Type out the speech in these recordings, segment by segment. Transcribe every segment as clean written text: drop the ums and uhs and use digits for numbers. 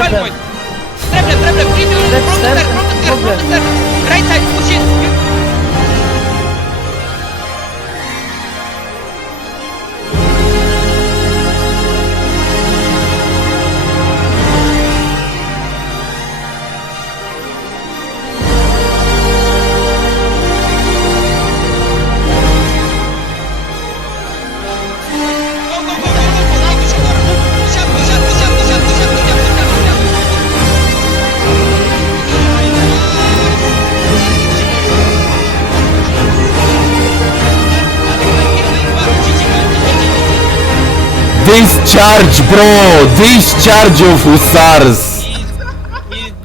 File point. Trap left. Free to Left front stairs, stairs. Right side, push it. Discharge, bro! Discharge of hussars!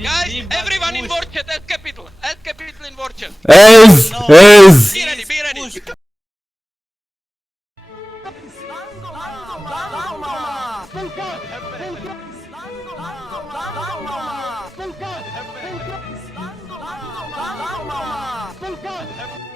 Guys, everyone in Warchet, at capital in Warchet. Ez! Be ready. Spokojnie!